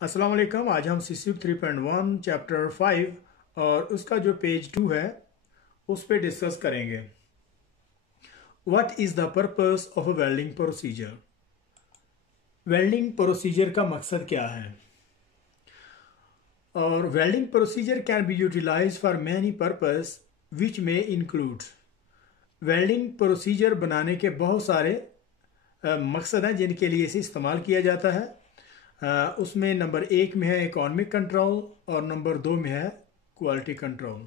अस्सलाम वालेकुम। आज हम CCUB 3.1 चैप्टर 5 और उसका जो पेज 2 है उस पर डिस्कस करेंगे। What is the purpose of a welding procedure. Welding procedure का मकसद क्या है। और welding procedure can be utilise for many purpose which में इंक्लूड। वेल्डिंग प्रोसीजर बनाने के बहुत सारे मकसद हैं जिनके लिए इसे इस्तेमाल किया जाता है। उसमें नंबर 1 में है इकोनॉमिक कंट्रोल और नंबर 2 में है क्वालिटी कंट्रोल।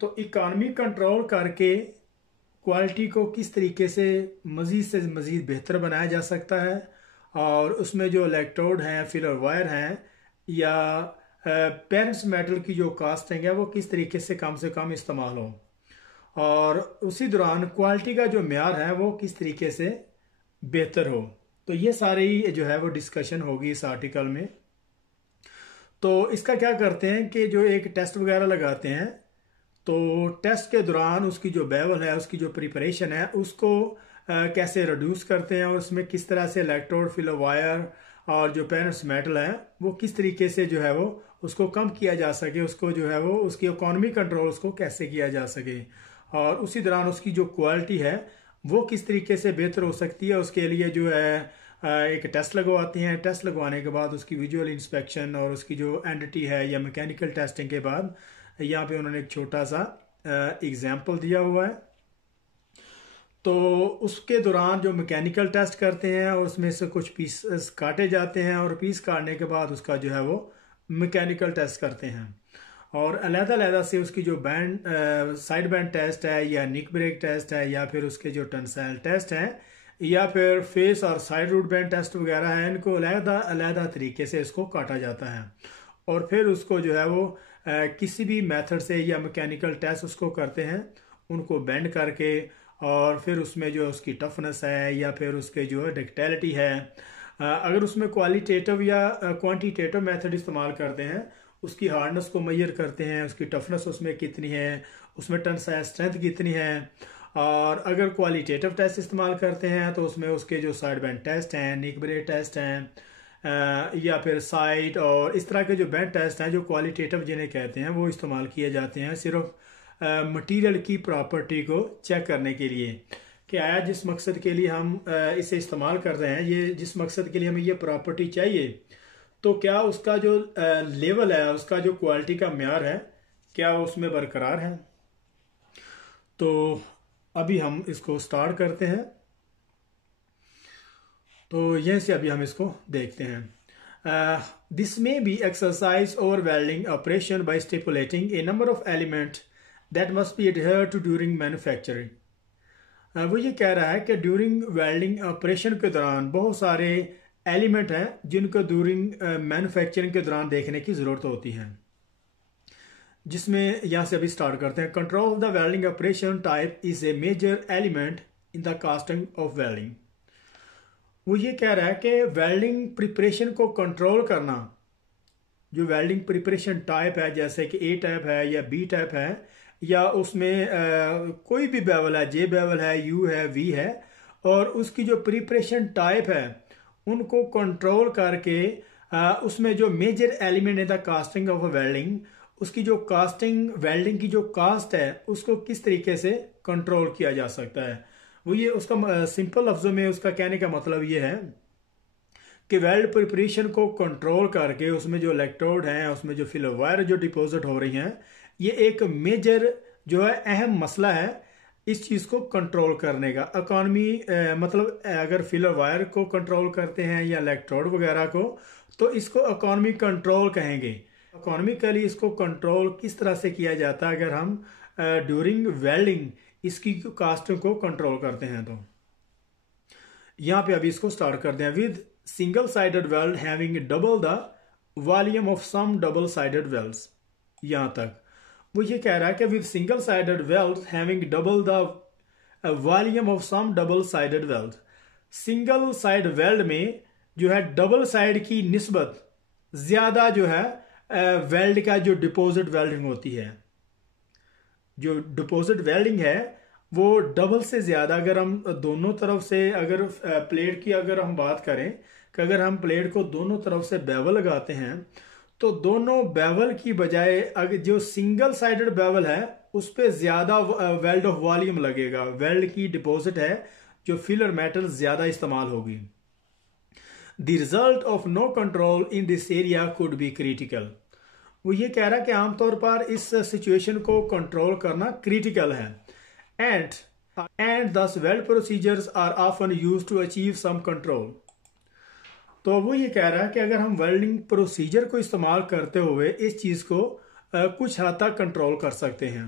तो इकोनॉमिक कंट्रोल करके क्वालिटी को किस तरीके से मज़ीद बेहतर बनाया जा सकता है और उसमें जो इलेक्ट्रोड हैं, फिलर वायर हैं या पेरेंट्स मेटल की जो कास्टिंग है वो किस तरीके से कम इस्तेमाल हो और उसी दौरान क्वालिटी का जो म्यार है वो किस तरीके से बेहतर हो। तो ये सारी जो है वो डिस्कशन होगी इस आर्टिकल में। तो इसका क्या करते हैं कि जो एक टेस्ट वगैरह लगाते हैं तो टेस्ट के दौरान उसकी जो बेवल है, उसकी जो प्रिपरेशन है उसको कैसे रिड्यूस करते हैं और उसमें किस तरह से इलेक्ट्रोड, फिलर वायर और जो पेरेंट्स मेटल है वो किस तरीके से जो है वो उसको कम किया जा सके, उसको जो है वो उसकी इकोनॉमी कंट्रोल उसको कैसे किया जा सके और उसी दौरान उसकी जो क्वालिटी है वो किस तरीके से बेहतर हो सकती है। उसके लिए जो है एक टेस्ट लगवाते हैं। टेस्ट लगवाने के बाद उसकी विजुअल इंस्पेक्शन और उसकी जो एंटिटी है या मैकेनिकल टेस्टिंग के बाद यहाँ पे उन्होंने एक छोटा सा एग्जाम्पल दिया हुआ है। तो उसके दौरान जो मैकेनिकल टेस्ट करते हैं और उसमें से कुछ पीस काटे जाते हैं और पीस काटने के बाद उसका जो है वो मैकेनिकल टेस्ट करते हैं और अलग-अलग से उसकी जो बैंड साइड बैंड टेस्ट है या निक ब्रेक टेस्ट है या फिर उसके जो टेंसाइल टेस्ट हैं या फिर फेस और साइड रूट बैंड टेस्ट वगैरह है, इनको अलग-अलग तरीके से इसको काटा जाता है और फिर उसको जो है वो किसी भी मेथड से या मैकेनिकल टेस्ट उसको करते हैं, उनको बेंड करके और फिर उसमें जो उसकी टफनेस है या फिर उसके जो डक्टिलिटी है, अगर उसमें क्वालिटेटिव या क्वांटिटेटिव मेथड इस्तेमाल करते हैं उसकी हार्डनेस को मेजर करते हैं, उसकी टफनेस उसमें कितनी है, उसमें टेंसाइल स्ट्रेंथ कितनी है। और अगर क्वालिटेटिव टेस्ट इस्तेमाल करते हैं तो उसमें उसके जो साइड बैंड टेस्ट हैं, निक ब्रेक टेस्ट हैं या फिर साइड और इस तरह के जो बैंड टेस्ट हैं जो क्वालिटेटिव जिन्हें कहते हैं वो इस्तेमाल किए जाते हैं सिर्फ मटेरियल की प्रॉपर्टी को चेक करने के लिए कि आया जिस मकसद के लिए हम इसे इस्तेमाल कर रहे हैं, ये जिस मकसद के लिए हमें ये प्रॉपर्टी चाहिए तो क्या उसका जो लेवल है, उसका जो क्वालिटी का म्यार है क्या उसमें बरकरार है। तो अभी हम इसको स्टार्ट करते हैं। तो यहीं से अभी हम इसको देखते हैं। दिस में be exercise over welding operation by stipulating a number of element that must be adhere to during manufacturing. वो ये कह रहा है कि ड्यूरिंग वेल्डिंग ऑपरेशन के दौरान बहुत सारे एलिमेंट हैं जिनको ड्यूरिंग मैन्युफैक्चरिंग के दौरान देखने की ज़रूरत होती है, जिसमें यहाँ से अभी स्टार्ट करते हैं। Control of the welding operation type is a major element in the casting of welding. वो ये कह रहा है कि वेल्डिंग प्रिपरेशन को कंट्रोल करना, जो वेल्डिंग प्रिपरेशन टाइप है जैसे कि ए टाइप है या बी टाइप है या उसमें कोई भी बेवल है, जे बेवल है, यू है, वी है और उसकी जो प्रिपरेशन टाइप है उनको कंट्रोल करके उसमें जो मेजर एलिमेंट है the casting of a welding, उसकी जो कास्टिंग वेल्डिंग की जो कास्ट है उसको किस तरीके से कंट्रोल किया जा सकता है। वो ये उसका सिंपल लफ्जों में उसका कहने का मतलब ये है कि वेल्ड प्रिपरेशन को कंट्रोल करके उसमें जो इलेक्ट्रोड हैं, उसमें जो फिलर वायर जो डिपॉजिट हो रही हैं, ये एक मेजर जो है अहम मसला है इस चीज़ को कंट्रोल करने का। इकोनॉमी मतलब अगर फिलर वायर को कंट्रोल करते हैं या इलेक्ट्रोड वगैरह को तो इसको इकोनॉमी कंट्रोल कहेंगे। इकोनॉमिकली इसको कंट्रोल किस तरह से किया जाता है अगर हम ड्यूरिंग वेल्डिंग इसकी कास्टिंग को कंट्रोल करते हैं। तो यहाँ पे अभी इसको स्टार्ट करते हैं। With single sided weld having double the volume of some double sided welds. यहाँ तक वो ये कह रहा है कि with single sided weld having double the volume of some double sided weld. Single side weld में जो है डबल साइड की निस्बत ज्यादा जो है वेल्ड का जो डिपोजिट वेल्डिंग होती है, जो डिपोजिट वेल्डिंग है वो डबल से ज्यादा, अगर हम दोनों तरफ से अगर प्लेट की अगर हम बात करें कि अगर हम प्लेट को दोनों तरफ से बेवल लगाते हैं तो दोनों बेवल की बजाय अगर जो सिंगल साइडेड बेवल है उस पर ज्यादा वेल्ड ऑफ वॉल्यूम लगेगा, वेल्ड की डिपॉजिट है जो फिलर मेटल ज्यादा इस्तेमाल होगी। The result of no control in this area could be critical. वो ये कह रहा है कि आमतौर पर इस सिचुएशन को कंट्रोल करना क्रिटिकल है। And thus weld procedures are often used to achieve some control. तो वो ये कह रहा है कि अगर हम वेल्डिंग प्रोसीजर को इस्तेमाल करते हुए इस चीज को कुछ हद तक कंट्रोल कर सकते हैं।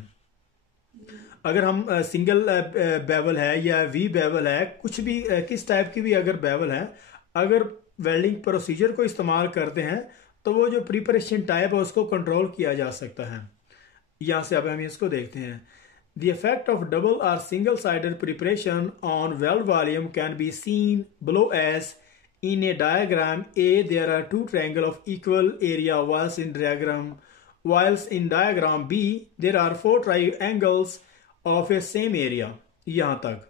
अगर हम सिंगल बेवल है या वी बेवल है, कुछ भी किस टाइप की भी अगर बेवल है, अगर वेल्डिंग प्रोसीजर को इस्तेमाल करते हैं तो वो जो प्रिपरेशन टाइप है उसको कंट्रोल किया जा सकता है। यहां से अब हम इसको देखते हैं। The effect of double or single-sided preparation on weld volume can be seen below as in a diagram A there are two triangles of equal area, whilst in diagram B there are four triangles of a same area। यहां तक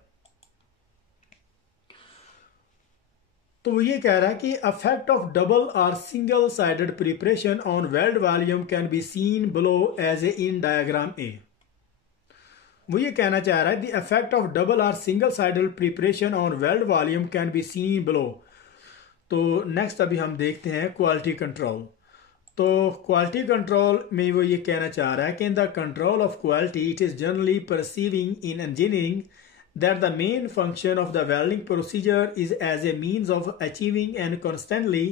तो वो ये कह रहा है कि effect of double or single-sided preparation on weld volume can be seen below as in diagram A। वो ये कहना चाह रहा है the effect of double or single sided preparation on weld volume can be seen below। तो next अभी हम देखते हैं क्वालिटी कंट्रोल। तो क्वालिटी कंट्रोल में वो ये कहना चाह रहा है कि in the control of quality it is generally perceiving in engineering that the main function of the welding procedure is as a means of achieving and constantly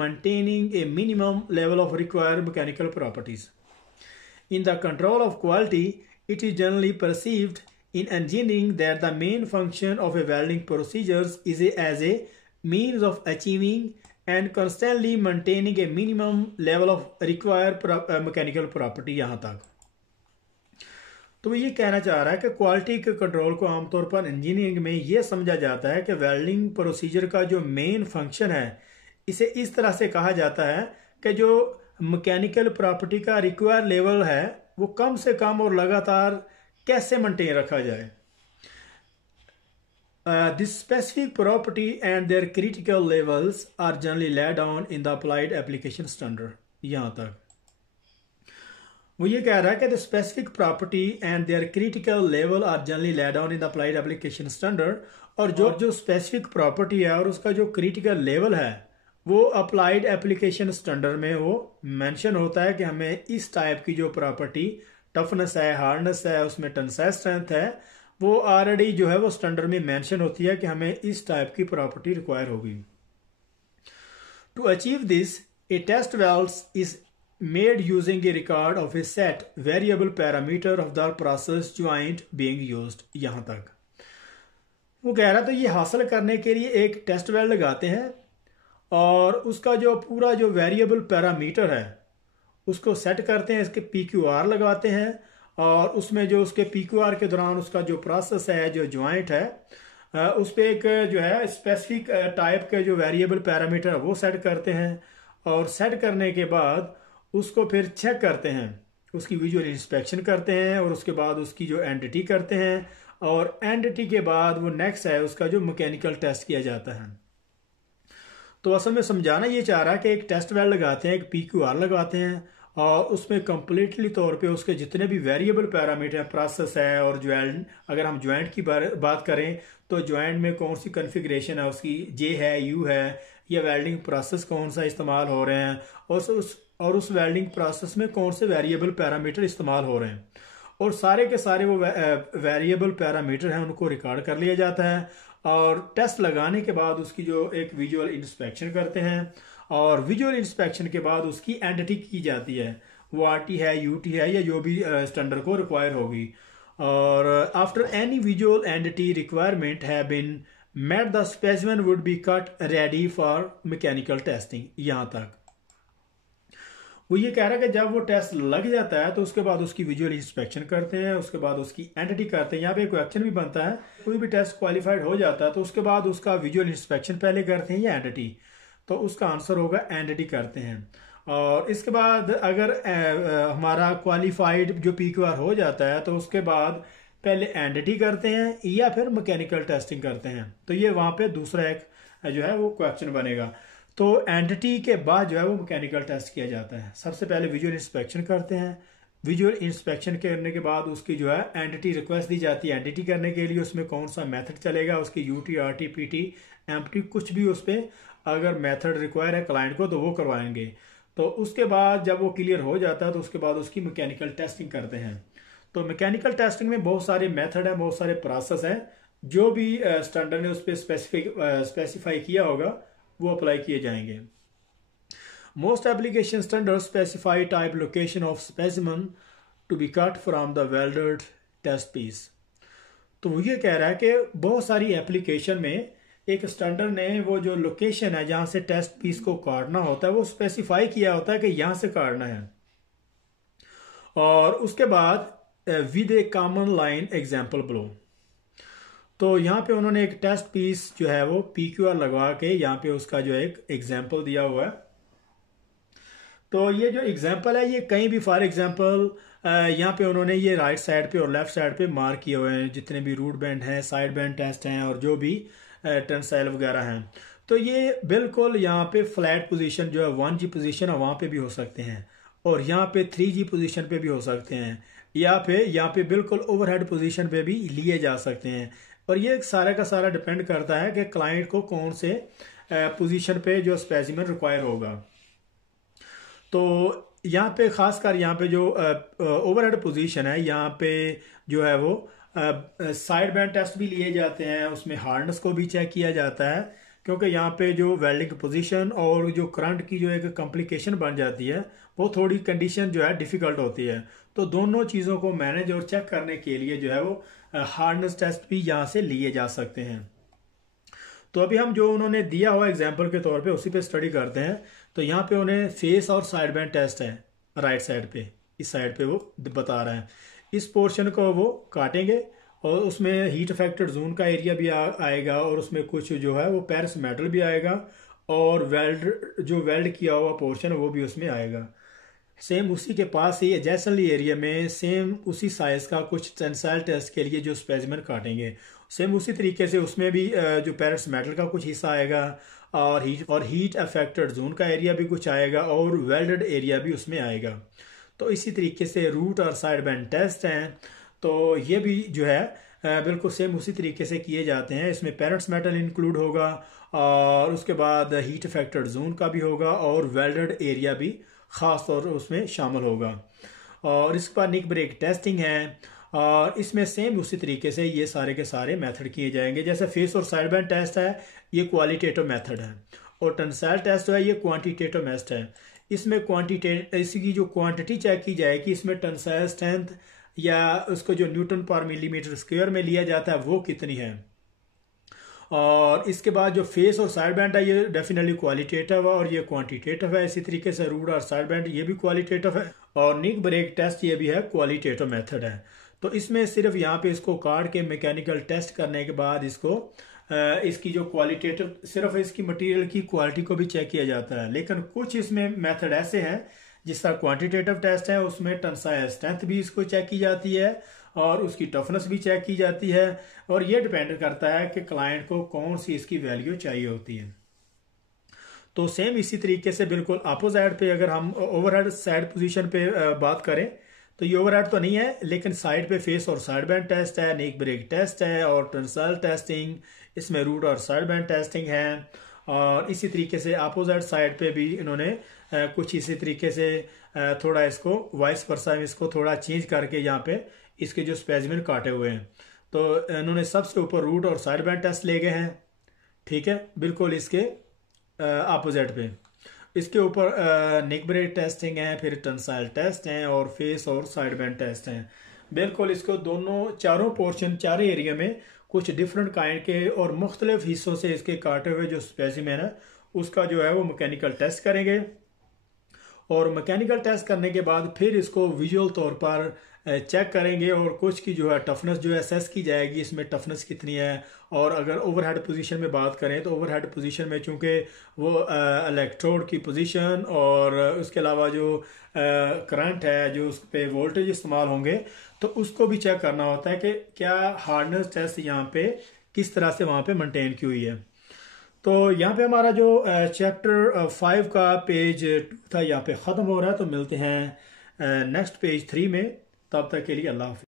maintaining a minimum level of required mechanical properties। In the control of quality, it is generally perceived in engineering that the main function of a welding procedure is as a means of achieving and constantly maintaining a minimum level of required mechanical property। यहाँ तक तो वो ये कहना चाह रहा है कि क्वालिटी के कंट्रोल को आमतौर पर इंजीनियरिंग में ये समझा जाता है कि वेल्डिंग प्रोसीजर का जो मेन फंक्शन है इसे इस तरह से कहा जाता है कि जो मैकेनिकल प्रॉपर्टी का रिक्वायर्ड लेवल है वो कम से कम और लगातार कैसे मेंटेन रखा जाए। This specific property and their critical levels are generally laid down in the applied application standard. यहां तक वो ये कह रहा है कि the specific property and their critical level are generally laid down in the applied application standard. और जो स्पेसिफिक प्रॉपर्टी है और उसका जो क्रिटिकल लेवल है वो अप्लाइड एप्लीकेशन स्टैंडर्ड में वो मेंशन होता है कि हमें इस टाइप की जो प्रॉपर्टी टफनेस है, हार्डनेस है, उसमें टेंसाइल स्ट्रेंथ है, वो ऑलरेडी जो है वो स्टैंडर्ड में मेंशन होती है कि हमें इस टाइप की प्रॉपर्टी रिक्वायर होगी। To achieve this a test welds is made using a record of a set variable parameter of the process joint being used। यहां तक वो कह रहा तो ये हासिल करने के लिए एक टेस्ट वेल्ड लगाते हैं और उसका जो पूरा जो वेरिएबल पैरामीटर है उसको सेट करते हैं, इसके PQR लगाते हैं और उसमें जो उसके PQR के दौरान उसका जो प्रोसेस है, जो ज्वाइंट है, उस पर एक जो है स्पेसिफिक टाइप के जो वेरिएबल पैरामीटर है वो सेट करते हैं और सेट करने के बाद उसको फिर चेक करते हैं, उसकी विजुअल इंस्पेक्शन करते हैं और उसके बाद उसकी जो एंटिटी करते हैं और एंटिटी के बाद वो नेक्स्ट है उसका जो मैकेनिकल टेस्ट किया जाता है। तो असल में समझाना ये चाह रहा है कि एक टेस्ट वेल्ड लगाते हैं, एक PQR लगाते हैं और उसमें कंप्लीटली तौर पे उसके जितने भी वेरिएबल पैरामीटर प्रोसेस है और ज्वाइंट, अगर हम ज्वाइंट की बात करें तो ज्वाइंट में कौन सी कॉन्फ़िगरेशन है उसकी, J है, U है, या वेल्डिंग प्रोसेस कौन सा इस्तेमाल हो रहे हैं और उस वेल्डिंग प्रोसेस में कौन से वेरिएबल पैरामीटर इस्तेमाल हो रहे हैं और सारे के सारे वो वेरिएबल पैरामीटर हैं उनको रिकॉर्ड कर लिया जाता है और टेस्ट लगाने के बाद उसकी जो एक विजुअल इंस्पेक्शन करते हैं और विजुअल इंस्पेक्शन के बाद उसकी एंटिटी की जाती है, वो RT है, UT है या जो भी स्टैंडर्ड को रिक्वायर होगी। और after any visual entity requirement have been met the specimen would be cut ready for mechanical testing. यहां तक वो ये कह रहा है कि जब वो टेस्ट लग जाता है तो उसके बाद उसकी विजुअल इंस्पेक्शन करते हैं, उसके बाद उसकी एंटिटी करते हैं। यहाँ पे क्वेश्चन भी बनता है, कोई भी टेस्ट क्वालिफाइड हो जाता है तो उसके बाद उसका विजुअल इंस्पेक्शन पहले करते हैं या एंटिटी, तो उसका आंसर होगा एंटिटी करते हैं। और इसके बाद अगर हमारा क्वालिफाइड जो PQR हो जाता है तो उसके बाद पहले एंटिटी करते हैं या फिर मैकेनिकल टेस्टिंग करते हैं। तो ये वहाँ पे दूसरा एक जो है वो क्वेश्चन बनेगा। तो एंटिटी के बाद जो है वो मैकेनिकल टेस्ट किया जाता है। सबसे पहले विजुअल इंस्पेक्शन करते हैं। विजुअल इंस्पेक्शन करने के बाद उसकी जो है एंटिटी रिक्वेस्ट दी जाती है। एंटिटी करने के लिए उसमें कौन सा मेथड चलेगा, उसकी यूटी, आरटी, पीटी, एमटी, कुछ भी उस पर अगर मेथड रिक्वायर है क्लाइंट को तो वो करवाएंगे। तो उसके बाद जब वो क्लियर हो जाता है तो उसके बाद उसकी मैकेनिकल टेस्टिंग करते हैं। तो मैकेनिकल टेस्टिंग में बहुत सारे मेथड हैं, बहुत सारे प्रोसेस हैं, जो भी स्टैंडर्ड ने उस पर स्पेसिफाई किया होगा वो अप्लाई किए जाएंगे। Most application standard specify type location of specimen to be cut from the welded test piece. तो ये कह रहा है कि बहुत सारी एप्लीकेशन में एक स्टैंडर्ड ने वो जो लोकेशन है जहां से टेस्ट पीस को काटना होता है वो स्पेसिफाई किया होता है कि यहां से काटना है। और उसके बाद with A common line example below. तो यहाँ पे उन्होंने एक टेस्ट पीस जो है वो PQR लगवा के यहाँ पे उसका जो एक एग्जाम्पल दिया हुआ है। तो ये जो एग्जाम्पल है ये कहीं भी, फॉर एग्जाम्पल यहाँ पे उन्होंने ये राइट साइड पे और लेफ्ट साइड पे मार्क किए हुए हैं जितने भी रूट बैंड हैं, साइड बैंड टेस्ट हैं और जो भी टेंसाइल वगैरह हैं। तो ये बिल्कुल यहाँ पे फ्लैट पोजीशन जो है 1G पोजीशन है वहाँ पे भी हो सकते हैं, और यहाँ पे 3G पोजीशन पे भी हो सकते हैं, या फिर यहाँ पे बिल्कुल ओवरहेड पोजीशन पे भी लिए जा सकते हैं। और ये सारा का सारा डिपेंड करता है कि क्लाइंट को कौन से पोजीशन पे जो स्पेसिमेन रिक्वायर होगा। तो यहाँ पे खासकर यहाँ पे जो ओवरहेड पोजीशन है यहाँ पे जो है वो साइड बैंड टेस्ट भी लिए जाते हैं, उसमें हार्डनेस को भी चेक किया जाता है, क्योंकि यहाँ पे जो वेल्डिंग पोजीशन और जो करंट की जो एक कॉम्प्लिकेशन बन जाती है वो थोड़ी कंडीशन जो है डिफिकल्ट होती है। तो दोनों चीज़ों को मैनेज और चेक करने के लिए जो है वो हार्डनेस टेस्ट भी यहाँ से लिए जा सकते हैं। तो अभी हम जो उन्होंने दिया हुआ एग्जाम्पल के तौर पे उसी पे स्टडी करते हैं। तो यहाँ पे उन्हें फेस और साइड बैंड टेस्ट है राइट साइड पे, इस साइड पे वो बता रहे हैं। इस पोर्शन को वो काटेंगे और उसमें हीट अफेक्टेड जोन का एरिया भी आएगा और उसमें कुछ जो है वो पेरिस मेटल भी आएगा और वेल्ड किया हुआ पोर्शन वो भी उसमें आएगा। सेम उसी के पास ही एडजेसेंट एरिया में सेम उसी साइज का कुछ टेंसाइल टेस्ट के लिए जो स्पेसिमेन काटेंगे, सेम उसी तरीके से उसमें भी जो पेरिस मेटल का कुछ हिस्सा आएगा और हीट अफेक्टेड जोन का एरिया भी कुछ आएगा और वेल्डेड एरिया भी उसमें आएगा। तो इसी तरीके से रूट और साइड बैंड टेस्ट हैं, तो ये भी जो है बिल्कुल सेम उसी तरीके से किए जाते हैं। इसमें पेरिस मेटल इंक्लूड होगा और उसके बाद हीट अफेक्टेड जोन का भी होगा और वेल्डेड एरिया भी खास तौर पर उसमें शामिल होगा। और इसके बाद निक ब्रेक टेस्टिंग है और इसमें सेम उसी तरीके से ये सारे के सारे मेथड किए जाएंगे। जैसे फेस और साइड बैंड टेस्ट है ये क्वालिटेटिव मेथड है और टेंसाइल टेस्ट है ये क्वांटिटेटिव मेथड है। इसमें इसकी जो क्वांटिटी चेक की जाएगी, इसमें टेंसाइल स्ट्रेंथ या उसको जो न्यूटन पर मिलीमीटर स्क्वायर में लिया जाता है वो कितनी है। और इसके बाद जो फेस और साइड बैंड है ये डेफिनेटली क्वालिटेटिव है और ये क्वांटिटेटिव है। इसी तरीके से रूट और साइड बैंड ये भी क्वालिटेटिव है और निक ब्रेक टेस्ट ये भी है क्वालिटेटिव मेथड है। तो इसमें सिर्फ यहाँ पे इसको काट के मैकेनिकल टेस्ट करने के बाद इसकी जो क्वालिटेटिव सिर्फ इसकी मटेरियल की क्वालिटी को भी चेक किया जाता है। लेकिन कुछ इसमें मेथड ऐसे हैं जिस तरह क्वांटिटेटिव टेस्ट है उसमें टेंसाइल स्ट्रेंथ भी इसको चेक की जाती है और उसकी टफनेस भी चेक की जाती है और ये डिपेंड करता है कि क्लाइंट को कौन सी इसकी वैल्यू चाहिए होती है। तो सेम इसी तरीके से बिल्कुल अपोजिट पे अगर हम ओवरहेड साइड पोजीशन पे बात करें तो ये ओवरहेड तो नहीं है, लेकिन साइड पे फेस और साइड बैंड टेस्ट है, निक ब्रेक टेस्ट है और टेंसाइल टेस्टिंग, इसमें रूट और साइड बैंड टेस्टिंग है। और इसी तरीके से अपोजिट साइड पे भी इन्होंने कुछ इसी तरीके से थोड़ा इसको वाइस वर्सा इसको थोड़ा चेंज करके यहाँ पे इसके जो स्पेसिमेन काटे हुए हैं तो इन्होंने सबसे ऊपर रूट और साइड बैंड टेस्ट ले गए हैं, ठीक है, बिल्कुल इसके अपोजिट पे। इसके ऊपर निक ब्रेक टेस्टिंग है, फिर टेंसाइल टेस्ट हैं और फेस और साइड बैंड टेस्ट हैं। बिल्कुल इसको दोनों चारों पोर्शन चार एरिया में कुछ डिफरेंट काइंड के और मुख्तलिफ हिस्सों से इसके काटे हुए जो स्पेसिमेन है उसका जो है वो मैकेनिकल टेस्ट करेंगे और मैकेनिकल टेस्ट करने के बाद फिर इसको विजुअल तौर पर चेक करेंगे और कुछ की जो है टफनेस जो है असेस की जाएगी, इसमें टफनेस कितनी है। और अगर ओवरहेड पोजीशन में बात करें तो ओवरहेड पोजीशन में चूंकि वो इलेक्ट्रोड की पोजीशन और उसके अलावा जो करंट है जो उस पर वोल्टेज इस्तेमाल होंगे तो उसको भी चेक करना होता है कि क्या हार्डनेस टेस्ट यहाँ पे किस तरह से वहाँ पे मेंटेन की हुई है। तो यहाँ पे हमारा जो चैप्टर 5 का पेज 2 था यहाँ पे ख़त्म हो रहा है। तो मिलते हैं नेक्स्ट पेज 3 में। तब तक के लिए अल्लाह हाफ़िज़।